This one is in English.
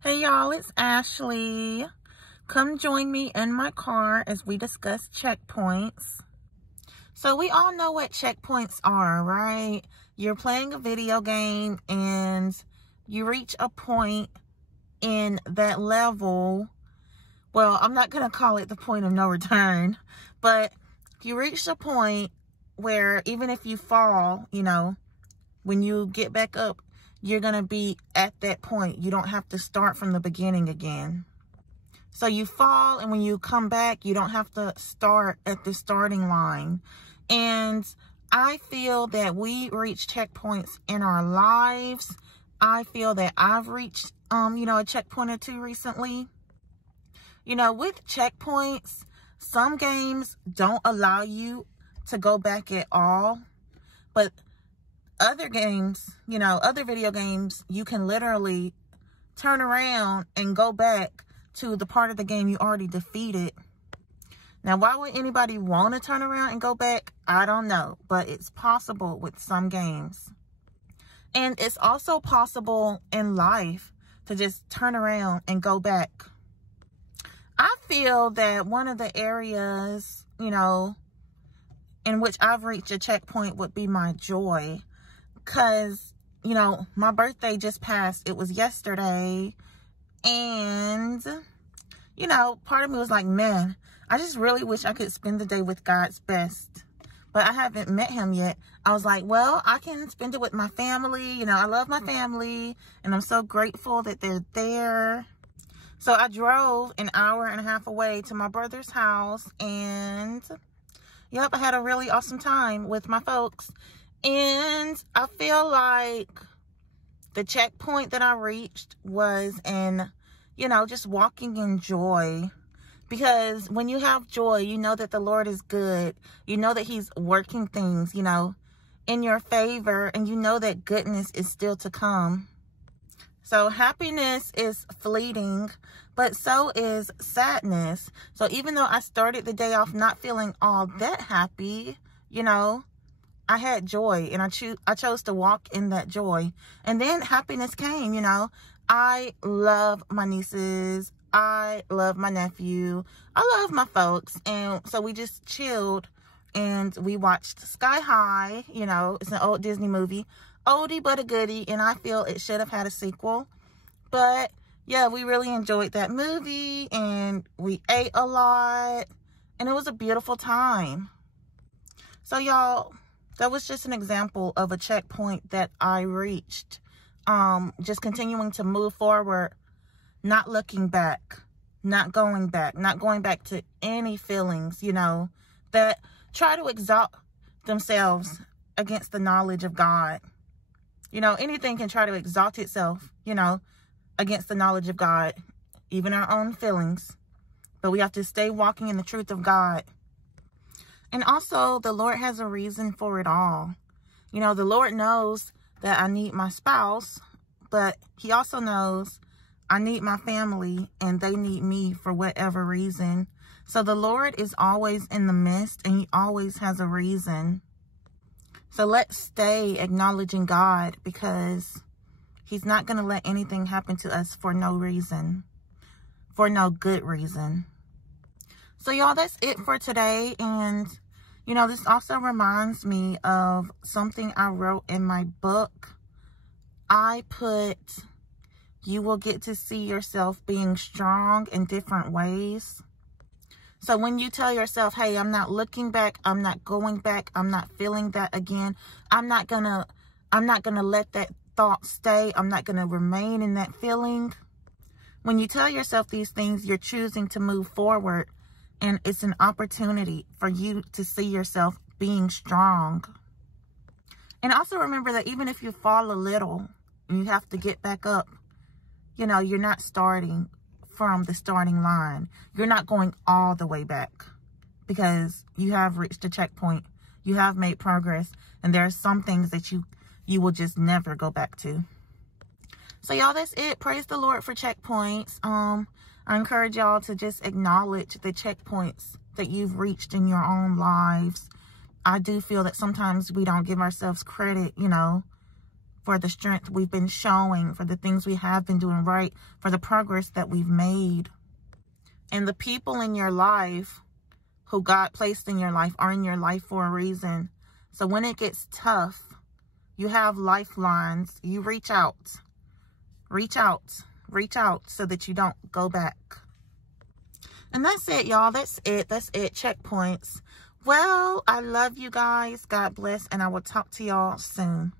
Hey y'all, it's Ashley. Come join me in my car as we discuss checkpoints. So we all know what checkpoints are, right? You're playing a video game and you reach a point in that level. Well, I'm not going to call it the point of no return, but you reach a point where even if you fall, when you get back up, you're going to be at that point. You don't have to start from the beginning again. So you fall, and when you come back, you don't have to start at the starting line. And I feel that we reach checkpoints in our lives. I feel that I've reached, a checkpoint or two recently. With checkpoints, some games don't allow you to go back at all. But other games, other video games, you can literally turn around and go back to the part of the game you already defeated. Now, why would anybody want to turn around and go back? I don't know, but it's possible with some games. And it's also possible in life to just turn around and go back. I feel that one of the areas, in which I've reached a checkpoint would be my joy. Because, my birthday just passed. It was yesterday. And, part of me was like, man, I just really wish I could spend the day with God's best. But I haven't met him yet. I was like, well, I can spend it with my family. I love my family. And I'm so grateful that they're there. So I drove an hour and a half away to my brother's house. And, yep, I had a really awesome time with my folks. And I feel like the checkpoint that I reached was in, just walking in joy. Because when you have joy, you know that the Lord is good. You know that he's working things, in your favor. And you know that goodness is still to come. So happiness is fleeting, but so is sadness. So even though I started the day off not feeling all that happy, I had joy, and I chose to walk in that joy. And then happiness came, I love my nieces. I love my nephew. I love my folks. And so we just chilled and we watched Sky High. It's an old Disney movie. Oldie but a goodie. And I feel it should have had a sequel. But yeah, we really enjoyed that movie and we ate a lot. And it was a beautiful time. So y'all, that was just an example of a checkpoint that I reached. Just continuing to move forward, not looking back, not going back to any feelings, that try to exalt themselves against the knowledge of God. Anything can try to exalt itself, against the knowledge of God, even our own feelings. But we have to stay walking in the truth of God. And also, the Lord has a reason for it all. The Lord knows that I need my spouse, but he also knows I need my family and they need me for whatever reason. So the Lord is always in the midst and he always has a reason. So let's stay acknowledging God because he's not going to let anything happen to us for no reason, for no good reason. So y'all, that's it for today. And, this also reminds me of something I wrote in my book. I put, you will get to see yourself being strong in different ways. So when you tell yourself, hey, I'm not looking back, I'm not going back, I'm not feeling that again, I'm not gonna let that thought stay, I'm not gonna remain in that feeling. When you tell yourself these things, you're choosing to move forward. And it's an opportunity for you to see yourself being strong. And also remember that even if you fall a little, you have to get back up. You're not starting from the starting line. You're not going all the way back because you have reached a checkpoint. You have made progress. And there are some things that you will just never go back to. So y'all, that's it. Praise the Lord for checkpoints. I encourage y'all to just acknowledge the checkpoints that you've reached in your own lives. I do feel that sometimes we don't give ourselves credit, for the strength we've been showing, for the things we have been doing right, for the progress that we've made. And the people in your life who God placed in your life are in your life for a reason. So when it gets tough, you have lifelines. You reach out. Reach out. Reach out so that you don't go back. And that's it, y'all. That's it. That's it. Checkpoints. Well, I love you guys. God bless. And I will talk to y'all soon.